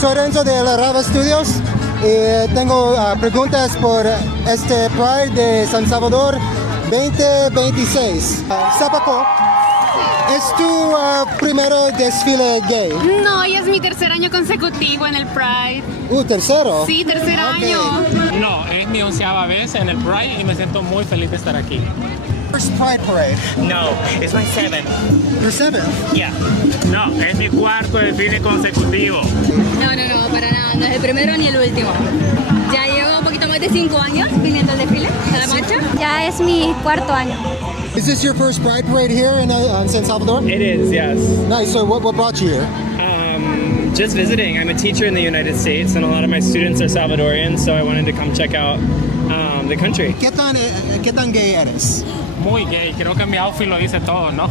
Soy Renzo de la Rava Studios y tengo preguntas por este Pride de San Salvador 2026. Zapaco, ¿es tu primero desfile gay? No, ya es mi tercer año consecutivo en el Pride. ¿Tercero? Sí, tercer año. No, es mi 11ª vez en el Pride y me siento muy feliz de estar aquí. First Pride Parade. No, it's my 7th. Your seventh? Yeah. No, es mi 4º desfile consecutivo. No, para nada, no es el primero ni el último. Ya llevo un poquito más de 5 años viniendo al desfile, a la marcha. Ya es mi 4º año. Is this your first Pride Parade here in San Salvador? It is, yes. Nice. So what brought you here? Just visiting. I'm a teacher in the United States, and a lot of my students are Salvadorian, so I wanted to come check out the country. ¿Qué tan gay eres? Muy gay, creo que mi outfit lo dice todo, ¿no?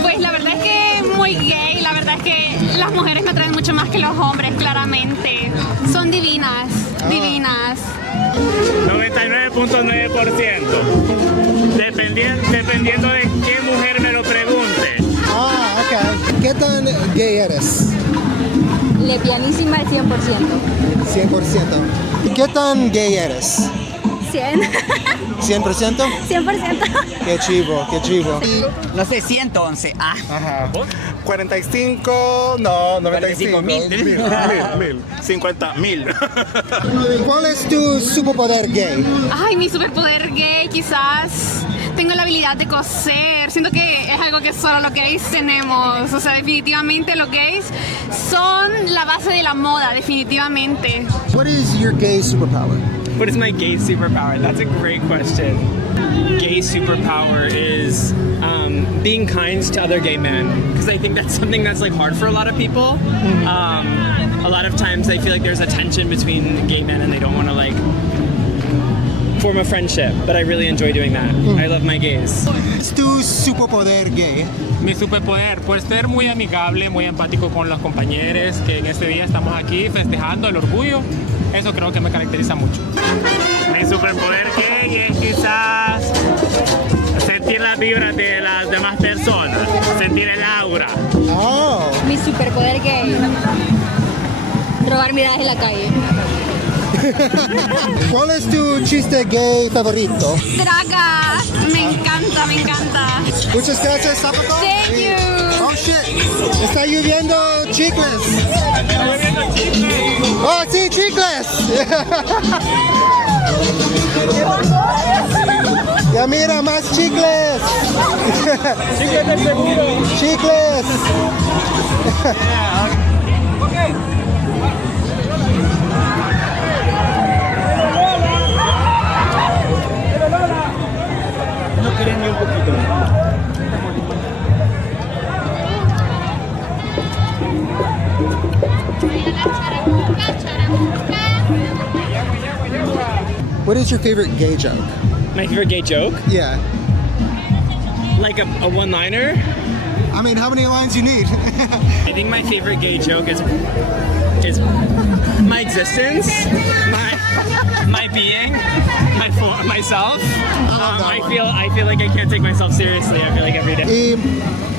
Pues la verdad es que muy gay, la verdad es que las mujeres me atraen mucho más que los hombres, claramente. Son divinas, divinas. 99.9%. Dependiendo de qué mujer me lo pregunte. Ok. ¿Qué tan gay eres? Lesbianísima al 100%. 100%. ¿Qué tan gay eres? 100. ¿100%? 100%. Qué chivo. No sé, 111. Ah. Ajá. 45, no, 95. 45,000. 50,000. ¿Cuál es tu superpoder gay? Ay, mi superpoder gay, quizás tengo la habilidad de coser. Siento que es algo que solo los gays tenemos. O sea, definitivamente los gays son la base de la moda, definitivamente. What is your gay superpower? What is my gay superpower? That's a great question. Gay superpower is being kind to other gay men, because I think that's something that's like hard for a lot of people. A lot of times I feel like there's a tension between gay men and they don't want to like form a friendship, but I really enjoy doing that. I love my gays. ¿Es tu superpoder gay? Mi superpoder, pues ser muy amigable, muy empático con los compañeros, que en este día estamos aquí festejando el orgullo. Eso creo que me caracteriza mucho. Mi superpoder gay es quizás sentir las vibras de las demás personas, sentir el aura. Oh. Mi superpoder gay. Robar miradas en la calle. ¿Cuál es tu chiste gay favorito? Draga, me encanta. Muchas gracias, Zapato. Thank you. Oh shit, está lloviendo chicles. Oh sí, chicles. Ya mira, más chicles. Chicles del seguro. Chicles. No quería ni un poquito. What is your favorite gay joke? My favorite gay joke? Yeah. Like a one-liner? I mean, how many lines you need? I think my favorite gay joke is my existence, my being, myself. I feel like I can't take myself seriously. I feel like every day. ¿Y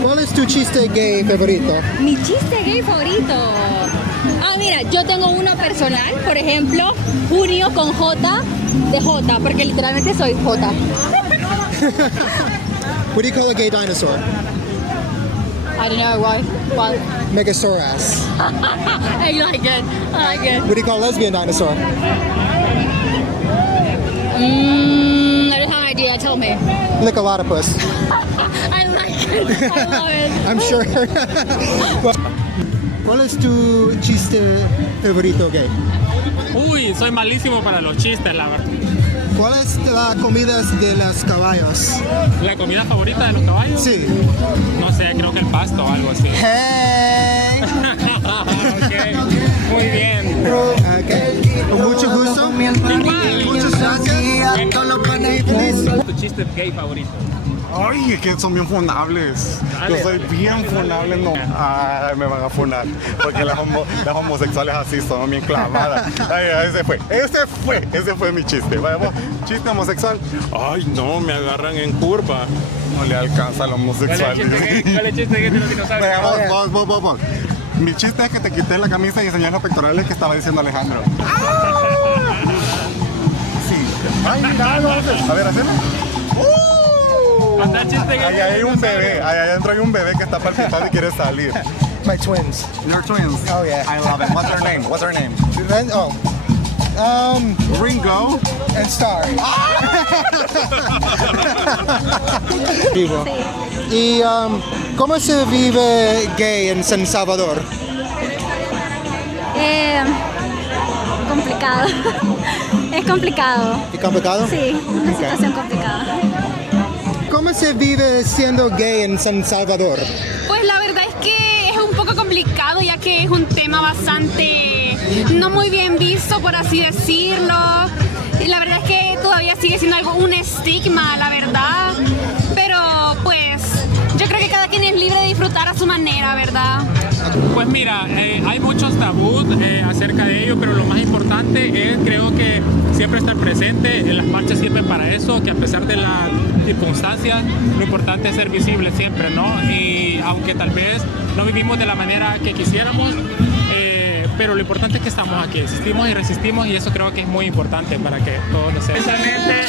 cuál es tu chiste gay favorito? Mi chiste gay favorito. Ah, mira, yo tengo uno personal, por ejemplo, junio con J de J, porque literalmente soy J. What do you call a gay dinosaur? I don't know why. Well, Megasaurus. I like it. What do you call a lesbian dinosaur? I don't have an idea. Tell me. Lickalotopus. I like it. I love it. I'm sure. ¿Cuál es tu chiste favorito gay? Uy, soy malísimo para los chistes, la verdad. ¿Cuál es la comida de los caballos? ¿La comida favorita de los caballos? Sí. No sé, creo que el pasto o algo así. Hey. Ok, muy bien. Okay. Con mucho gusto. Muchas gracias. ¿Tu chiste gay favorito? Ay, es que son bien funables. Yo soy bien funable, no. Ay, me van a funar. Porque las homosexuales así son bien clavadas. Ay, ese fue mi chiste. Vamos, chiste homosexual. Ay, no, me agarran en curva. No le alcanza al homosexual. ¿Cuál es el chiste gay de los dinosaurios? Vamos. Mi chiste es que te quité la camisa y enseñé los pectorales que estaba diciendo Alejandro. Sí. Ay, mira, algo haces. A ver, hacelo. Ahí hay un bebé, ahí adentro hay un bebé que está palpitando y quiere salir. My twins. Your twins. Oh, yeah. I love it. What's her name? What's her name? Ringo And Star. Vivo. ¿Y cómo se vive gay en San Salvador? Complicado. Es complicado. ¿Y complicado? Sí, una situación complicada. ¿Cómo se vive siendo gay en San Salvador? Pues la verdad es que es un poco complicado ya que es un tema bastante no muy bien visto, por así decirlo. Y la verdad es que todavía sigue siendo un estigma, la verdad. Pero pues yo creo que cada quien es libre de disfrutar a su manera, ¿verdad? Pues mira, hay muchos tabús acerca de ello, pero lo más importante es, creo que siempre estar presente. En las marchas sirven para eso, que a pesar de las circunstancias, lo importante es ser visible siempre, ¿no? Y aunque tal vez no vivimos de la manera que quisiéramos, pero lo importante es que estamos aquí, existimos y resistimos, y eso creo que es muy importante para que todos lo sepan. Especialmente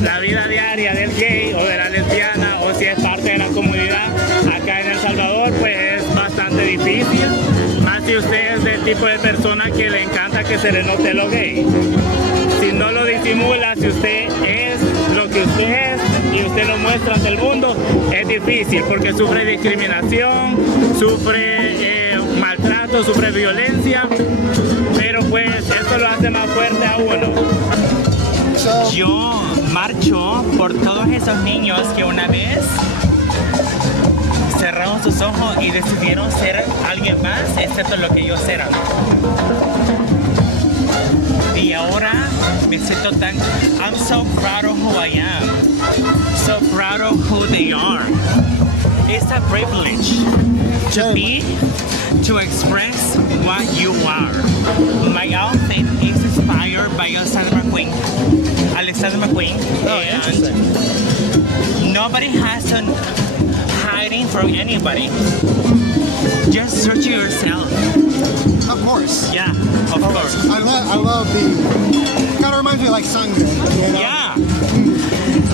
la vida diaria del gay o de la lesbiana, o si es parte de la comunidad acá en El Salvador, pues es bastante difícil, más si usted es del tipo de persona que le encanta que se le note lo gay. Si no lo disimula, si usted es lo que usted es y usted lo muestra ante el mundo, es difícil porque sufre discriminación, sufre maltrato, sufre violencia, pero pues eso lo hace más fuerte a uno. Yo marcho por todos esos niños que una vez cerraron sus ojos y decidieron ser alguien más excepto lo que ellos eran. Y ahora me siento tan... I'm so proud of who I am. So proud of who they are. It's a privilege to be, to express what you are. My outfit is inspired by Alexander McQueen. Oh, And nobody has to hiding from anybody. Just search yourself. Of course. Yeah, of course. I love the... Kind of reminds me of like sangre. You know? Yeah.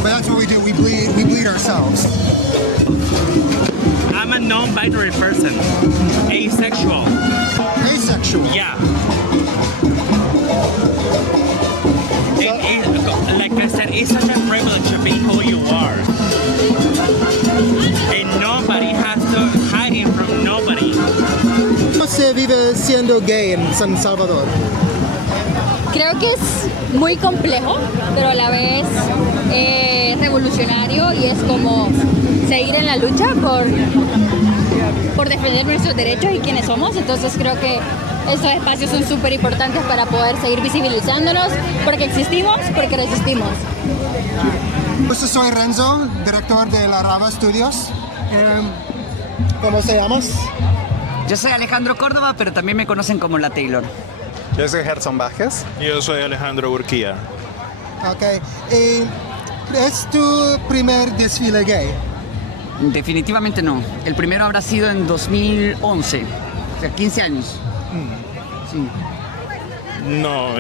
But that's what we do. We bleed ourselves. I'm a non-binary person. Asexual. Asexual. Yeah. Like I said, it's such a privilege to be who you are. And nobody has to hide it from nobody. ¿Cómo se vive siendo gay en San Salvador? Creo que es muy complejo, pero a la vez revolucionario, y es como seguir en la lucha por defender nuestros derechos y quiénes somos. Entonces creo que estos espacios son súper importantes para poder seguir visibilizándonos, porque existimos, porque resistimos. Pues soy Renzo, director de la Rava Studios. ¿Cómo se llamas? Yo soy Alejandro Córdoba, pero también me conocen como La Taylor. Yo soy Gerson Vázquez. Yo soy Alejandro Urquía. Ok. ¿Es tu primer desfile gay? Definitivamente no. El primero habrá sido en 2011, o sea, 15 años. Sí. No,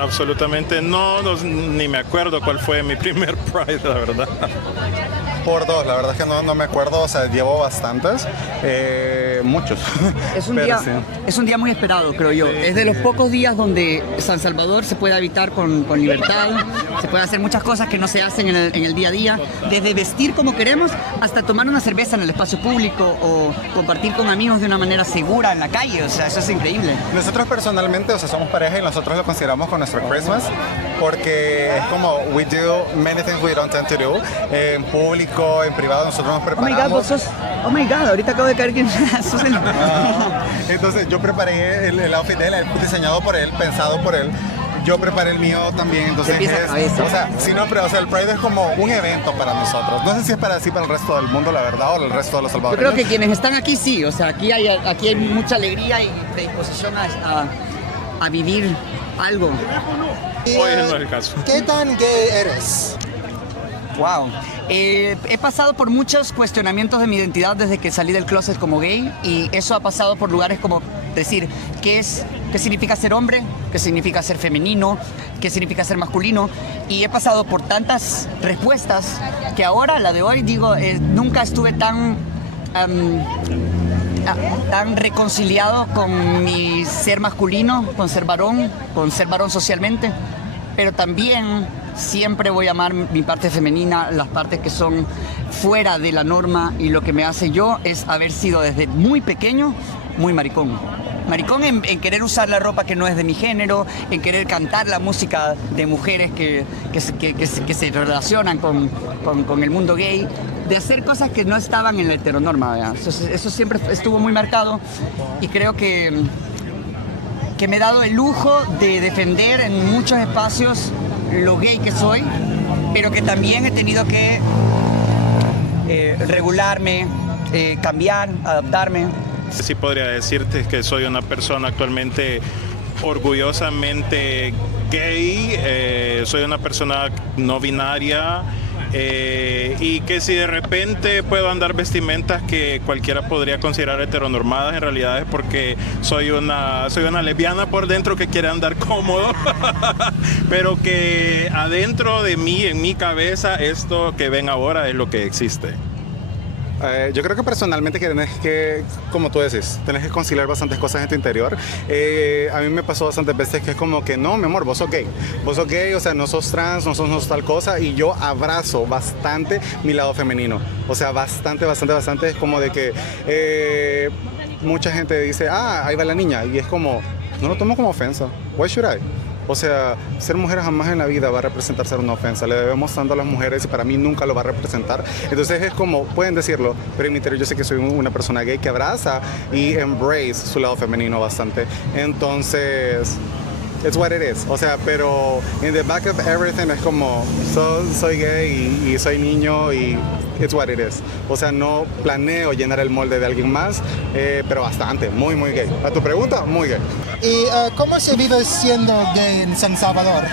absolutamente no, ni me acuerdo cuál fue mi primer Pride, la verdad. Por dos, la verdad es que no me acuerdo, o sea, llevo bastantes, muchos. Es un día muy esperado, creo yo. Es de los pocos días donde San Salvador se puede habitar con libertad, se puede hacer muchas cosas que no se hacen en el día a día, desde vestir como queremos hasta tomar una cerveza en el espacio público o compartir con amigos de una manera segura en la calle, o sea, eso es increíble. Nosotros personalmente, o sea, somos pareja y nosotros lo consideramos con nuestro Christmas, porque es como, we do many things we don't tend to do, en público, en privado, nosotros nos preparamos. Oh my God, ahorita acabo de caer que sos el... Entonces yo preparé el outfit de él, diseñado por él, pensado por él. Yo preparé el mío también, entonces o sea, el Pride es como un evento para nosotros. No sé si es para el resto del mundo, la verdad, o el resto de los salvadoreños. Yo creo que quienes están aquí sí, o sea, aquí hay mucha alegría y predisposición a vivir algo. Hoy no es el caso. ¿Qué tan gay eres? Wow. He pasado por muchos cuestionamientos de mi identidad desde que salí del closet como gay, y eso ha pasado por lugares como decir qué significa ser hombre, qué significa ser femenino, qué significa ser masculino, y he pasado por tantas respuestas que ahora, la de hoy, digo, nunca estuve tan reconciliado con mi ser masculino, con ser varón socialmente, pero también siempre voy a amar mi parte femenina, las partes que son fuera de la norma, y lo que me hace yo es haber sido desde muy pequeño muy maricón. Maricón en querer usar la ropa que no es de mi género, en querer cantar la música de mujeres que se relacionan con el mundo gay, de hacer cosas que no estaban en la heteronorma, ¿verdad? Eso siempre estuvo muy marcado, y creo que me he dado el lujo de defender en muchos espacios lo gay que soy, pero que también he tenido que regularme, cambiar, adaptarme. Sí podría decirte que soy una persona actualmente orgullosamente gay, soy una persona no binaria, y que si de repente puedo andar vestimentas que cualquiera podría considerar heteronormadas, en realidad es porque soy una lesbiana por dentro que quiere andar cómodo, pero que adentro de mí, en mi cabeza, esto que ven ahora es lo que existe. Yo creo que personalmente que tenés que, como tú decís, tenés que conciliar bastantes cosas en tu interior. A mí me pasó bastantes veces que es como que no, mi amor, vos sos gay, o sea, no sos trans, no sos tal cosa, y yo abrazo bastante mi lado femenino, o sea, bastante, es como de que mucha gente dice, ahí va la niña, y es como, no lo tomo como ofensa, why should I? O sea, ser mujer jamás en la vida va a representar ser una ofensa. Le debemos tanto a las mujeres y para mí nunca lo va a representar. Entonces es como, pueden decirlo, pero en mi interior yo sé que soy una persona gay que abraza y embrace su lado femenino bastante. Entonces, it's what it is. O sea, pero in the back of everything es como, soy gay y soy niño y it's what it is. O sea, no planeo llenar el molde de alguien más, pero bastante, muy gay. A tu pregunta, muy gay. ¿Y cómo se vive siendo gay en San Salvador?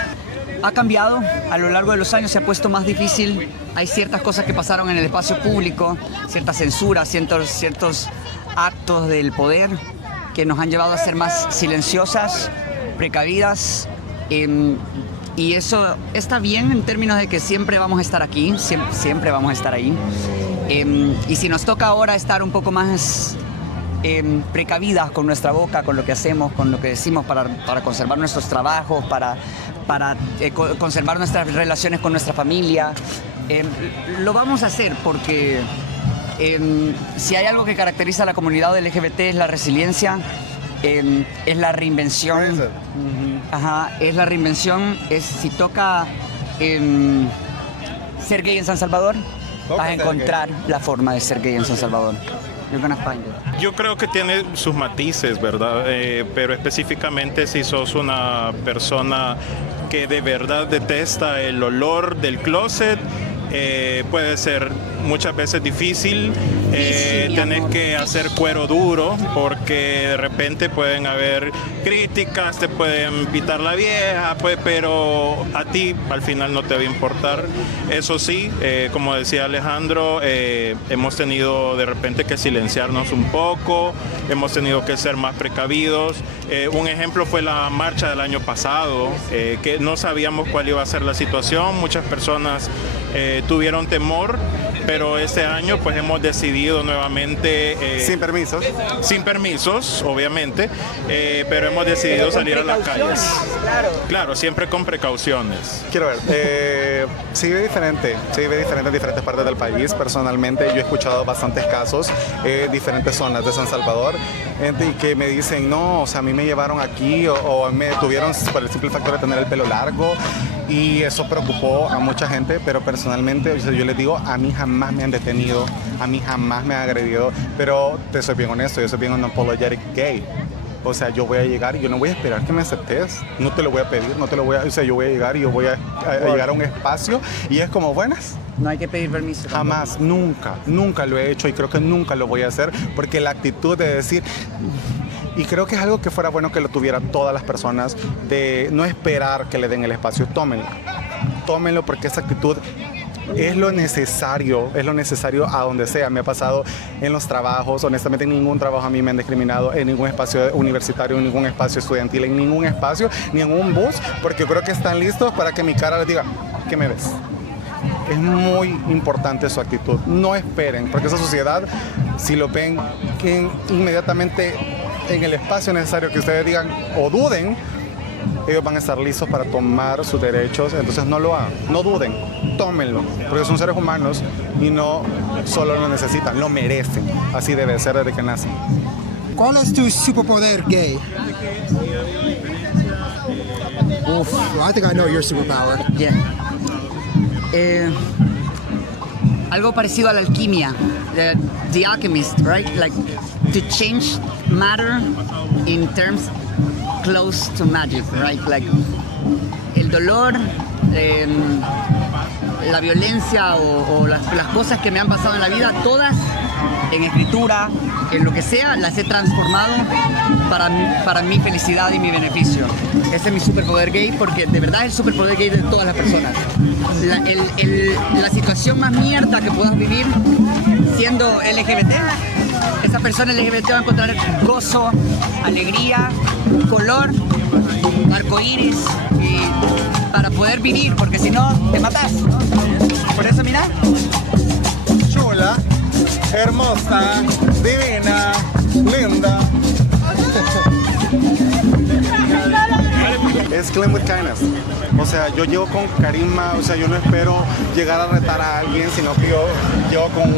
Ha cambiado, a lo largo de los años se ha puesto más difícil. Hay ciertas cosas que pasaron en el espacio público, cierta censura, ciertos actos del poder que nos han llevado a ser más silenciosas, precavidas, y eso está bien en términos de que siempre vamos a estar aquí, siempre vamos a estar ahí, y si nos toca ahora estar un poco más precavidas con nuestra boca, con lo que hacemos, con lo que decimos para conservar nuestros trabajos, para conservar nuestras relaciones con nuestra familia, lo vamos a hacer porque si hay algo que caracteriza a la comunidad LGBT es la resiliencia, es la reinvención. Es la reinvención. Es si toca ser gay en San Salvador, vas a encontrar la forma de ser gay en San Salvador. You're gonna find it. Yo creo que tiene sus matices, ¿verdad? Pero específicamente si sos una persona que de verdad detesta el olor del closet, puede ser muchas veces difícil. Tenés que hacer cuero duro porque de repente pueden haber críticas, te pueden pitar la vieja, pues, pero a ti al final no te va a importar. Eso sí, como decía Alejandro, hemos tenido de repente que silenciarnos un poco, hemos tenido que ser más precavidos. Un ejemplo fue la marcha del año pasado, que no sabíamos cuál iba a ser la situación, muchas personas tuvieron temor, pero este año pues hemos decidido nuevamente... Sin permisos, obviamente, pero hemos decidido salir a las calles. Claro, siempre con precauciones. Quiero ver, se vive diferente en diferentes partes del país. Personalmente yo he escuchado bastantes casos, diferentes zonas de San Salvador, y que me dicen, no, o sea, a mí me llevaron aquí o me detuvieron por el simple factor de tener el pelo largo, y eso preocupó a mucha gente, pero personalmente yo les digo, a mí jamás me han detenido, a mí jamás me han agredido, pero te soy bien honesto, yo soy bien unapologetic gay. O sea, yo voy a llegar y yo no voy a esperar que me aceptes, no te lo voy a pedir, o sea, yo voy a llegar y yo voy a llegar a un espacio y es como, buenas. No hay que pedir permiso. Jamás, nunca lo he hecho y creo que nunca lo voy a hacer, porque la actitud de decir... Y creo que es algo que fuera bueno que lo tuvieran todas las personas, de no esperar que le den el espacio, tómenlo porque esa actitud es lo necesario a donde sea. Me ha pasado en los trabajos, honestamente en ningún trabajo a mí me han discriminado, en ningún espacio universitario, en ningún espacio estudiantil, en ningún espacio, ni en un bus, porque creo que están listos para que mi cara les diga, ¿qué me ves? Es muy importante su actitud. No esperen, porque esa sociedad, si lo ven, que inmediatamente en el espacio necesario que ustedes digan o duden, ellos van a estar listos para tomar sus derechos. Entonces no lo hagan, no duden, tómenlo, porque son seres humanos y no solo lo necesitan, lo merecen. Así debe ser desde que nacen. ¿Cuál es tu superpoder gay? Uf. Well, I think I know your superpower. Yeah. Algo parecido a la alquimia, the alchemist, right? Like to change matter in terms close to magic, right? Like el dolor, la violencia o las cosas que me han pasado en la vida, todas en escritura, en lo que sea, las he transformado para mi felicidad y mi beneficio. Ese es mi superpoder gay, porque de verdad es el superpoder gay de todas las personas. La situación más mierda que puedas vivir siendo LGBT, esa persona LGBT va a encontrar gozo, alegría, color, arcoíris, y para poder vivir, porque si no, te matas. Por eso, mira. Chula, hermosa, divina, linda. Es clean with kindness. O sea, yo llevo con carisma, o sea, yo no espero llegar a retar a alguien, sino que yo llevo con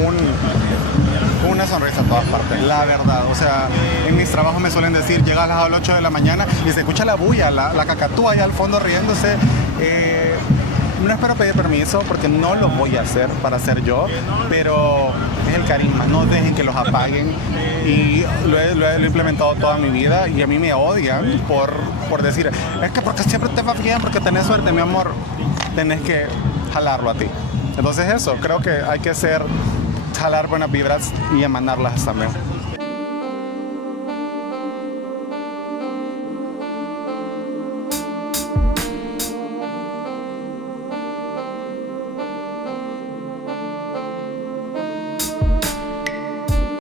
una sonrisa a todas partes, la verdad. O sea, en mis trabajos me suelen decir, llegas a las 8 de la mañana y se escucha la bulla, la cacatúa allá al fondo riéndose. No espero pedir permiso porque no lo voy a hacer para ser yo, pero es el carisma, no dejen que los apaguen. Y lo he implementado toda mi vida y a mí me odian por decir, es que porque siempre te va bien, porque tenés suerte, mi amor, tenés que jalarlo a ti. Entonces eso, creo que hay que jalar buenas vibras y emanarlas también.